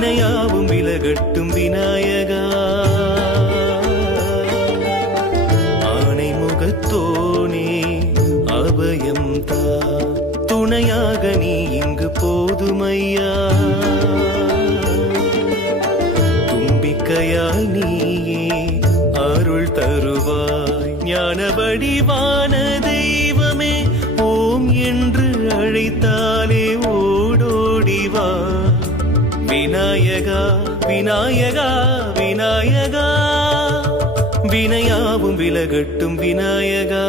வினையாவும் விலகட்டும் விநாயகா. ஆனை முகத்தோனே அபயம் தா, துணையாக நீ இங்கு போதுமையா. தும்பிக்கையால் நீயே அருள் தருவாய், ஞான வடிவான தெய்வமே. ஓம் என்று அழைத்தாலே ஓடோடிவா. விநாயகா விநாயகா விநாயகா, வினையாவும் விலகட்டும் விநாயகா.